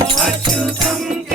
अच्युतम्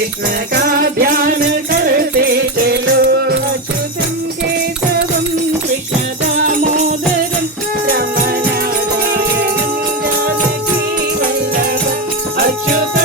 कृष्ण का ध्यान करते चलो अच्युतम केशवम कृष्ण दामोदरम रमणा गायनम राधे वल्लभ अच्युत